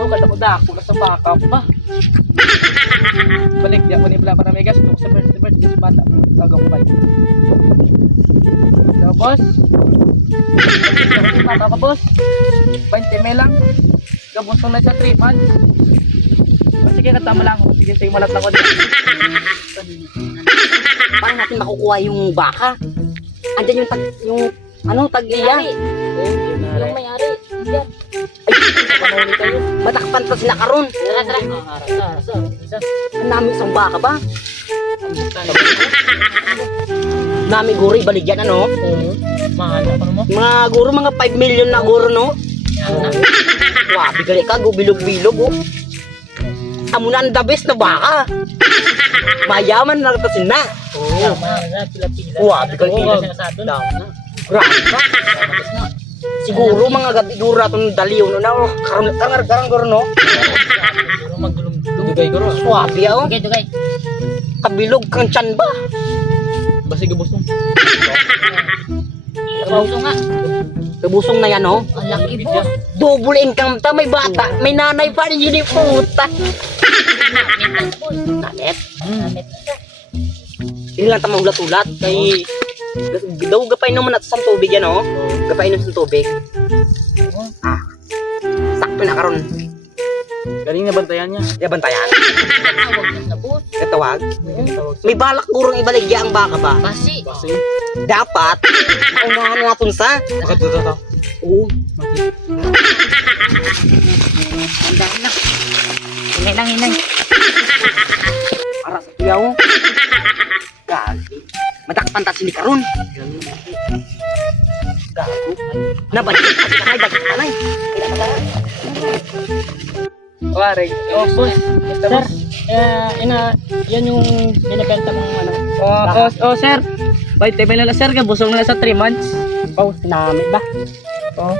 Oo, kada ko dako na sa baka pa. Balik, di ako nibla para may gasto sa first sa bata. Gagawin ko ba yun? So, boss. Bata ka, boss. 20 mil lang. Gabusong na sa 3 months. Sige, katama lang. Sige, sige, malat lang ko din. Paano natin makukuha yung baka? Andyan yung tag-iya. Yung may-ari. Yan. Matakpan pa sila karon. Tara, tara. Ang dami isang baka ba? Nami guro, baligyan ano? Mahal na pa mo. Mga guro, mga 5 million na guro, no? Wabi gali ka, gubilog-bilog, oh. Amo na ang the best na baka. Mayaman na ratasin na. Wabi gali ka. Grabe ka. Siguro mga gabi guro atong daliw no na, oh. Karang guro, no? Dugay ko ro. Swabe, oh. Dugay. Kabilog kang tiyan ba? Basta gabusong. Kabuso nga. Kabusong na yan, oh. Ang laki, boss. Double income ta, may bata, may nanay pa rin yun yung puta. Namit, boss. Nanet, Namit. hindi lang ta maulat-ulat. Kay, daw gapay naman natin sa tubig yan, oh. Gapay naman sa tubig. Sakto na karon. Galing na bantayan niya. Kaya bantayan. Tawag na sa boss. Katawag. May balak gurong ibaligya ang baka ba? Basi. Kasi, Dapat, maunahan na natin sa. makatuto. Oo. Andahin na. Inay lang, inay. Para sa tuyaw. Gagi. Matakpan ta sini karon. Gago. Nabalik ka sa dagit ka na. Wari. Oh, boss. Basta, boss. Yan yung binibenta mong ano. Oh, sir. 20 mil na, sir. Gabusong na sa 3 months. Boss, namit ba? Oh.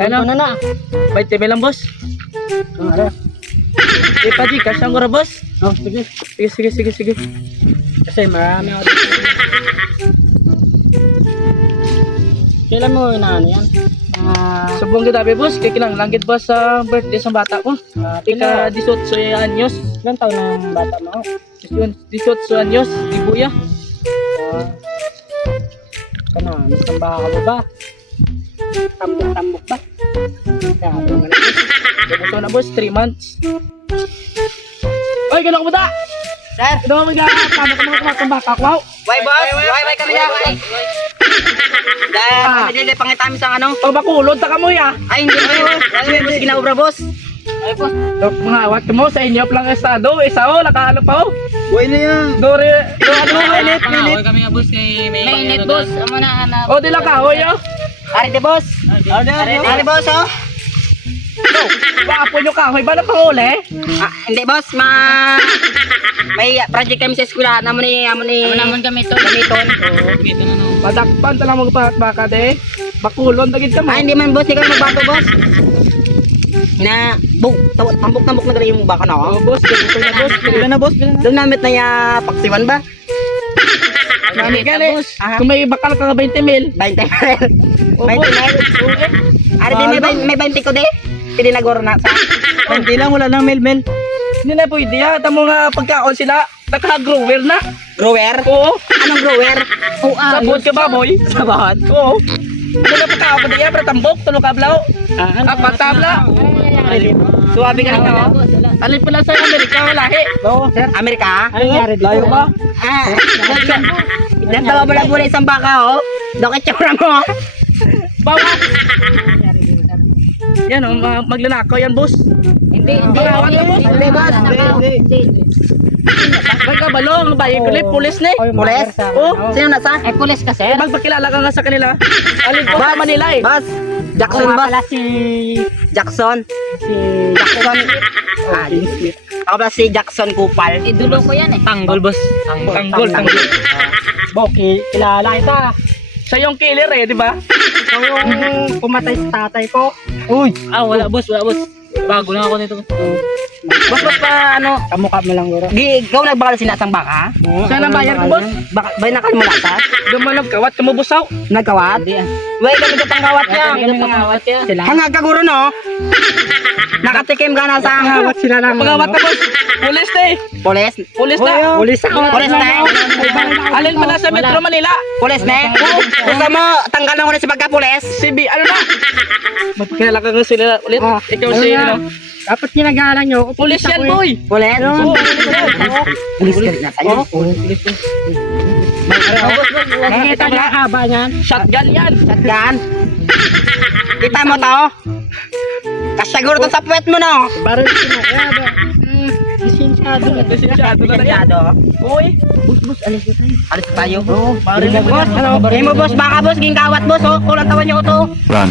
Ano? na. 20 mil lang, boss. Ano? Ipa-G, cash ang gura, boss. Oh, sige. Sige. Kasi marami ako dito. Kailan mo inaano yan? Subong kita, boss. Kaya kilang langgit, boss, sa birthday sa bata ko. Ika 18 anyos. Ilan taon ng bata mo? 18 anyos. Ibuya. Kana, isang baka mo ba? Tambok ba? Grabe mo na. Gabusong na, boss. 3 months. Oy, gano'n ko ba? Sir. Ano mo tama ka mga kumakang baka ko? Why boss? Why kami ya? Dahil pamilya pangitami sa ano? Pag bakulod, taka mo ya. Ay hindi mo. Ay boss ginaobra boss. Ay po. Mga awat mo sa inyo lang estado. Isa o, nakaano pa o. Buhay na yan. Dore, ano minute. kami nga boss kay may init boss. Amo na anak. O, di lang kahoy o. Aride boss. Aride boss oh. Baapo nyo kahoy ba na panguli? Hindi boss, may project kami sa eskwela naman ni Naman kami to. gamiton. Dito na no. Padakpan talang mga baka de. Bakulon, dagit ka mo. Ay hindi man boss, ikaw magbato boss. Na tambok na gali yung baka na O, oh. boss, gabusong na, boss. Bila na, boss. Doon namit na ya paksiwan ba? Nami ka ni. Kung may bakal ka 20 mil. 20 O, boss. Ari di may 20 ko de. Pili na goro na sa. Hindi lang, wala nang mil. Hindi na pwede ya. Tamo nga pagkaon sila. Naka-grower na. Grower? Oo. Anong grower? Sabot ka ba, boy? Sabot? Oo. Ano na pagkaon ko diya? Pero tambok, tulog kablaw. Apat tabla. Suwabi ka lang ako. Alin pala sa Amerika, wala Oo, sir. Amerika? Layo ba? Nagtawa ba lang muna isang baka, oh? Dokit tsura mo. Bawa! Yan o, maglanakaw yan, boss. Hindi. Pangawat na, boss. Hindi, boss. Hindi. Magkabalong, bayi ko na pulis na eh. Pulis? Oo. Sino nasa? Ay pulis ka sir. Magpakilala ka nga sa kanila. Alin po sa Manila eh. Boss. Jackson ba? si Jackson. si Jackson. Ako ba si Jackson Kupal? Idulo ko yan eh. Tanggol, boss. Tanggol. Boki, kilala kita. Siya yung killer eh, di ba? Ikaw yung pumatay sa tatay ko. Uy! Wala boss. Bago lang ako nito. Boss, pa ano? Kamukha mo lang guro. Ikaw nagbakal sinasang baka? Saan ang bayar ko, boss? Baka bay nakalmulata? Dumanap kawat, kamubusaw. Nagkawat? Way kami ka panggawat niya. Sila. Hangag ka guro no? Nakatikim ka na sa Hangawat sila lang. Pagawat na, boss. Pulis na eh. Polis? Pulis na. Pulis ako. Pulis na? Alin pala sa Metro Manila. Polis na? Gusto mo tanggal na ko na si pagka-pulis? CB, ano na? Magkakilala ka nga sila ulit. Ah, Ikaw ano si, yan? ano? Dapat ginagalang nyo. Pulis yan, boy. Pulis? Oo, pulis yan. Pulis ka rin na tayo. Nakikita niya ang haba niyan. Shotgun yan. Shotgun. Kita mo to? Kasiguro to sa puwet mo no? Parang sinakaya ba? Lisensyado na. Lisensyado na yan. Lisensyado. Boy. Alis tayo. Pare mo, Boss, ano? Game mo boss, baka boss, ging kawat boss, oh. Kulang tawan niyo to. Run.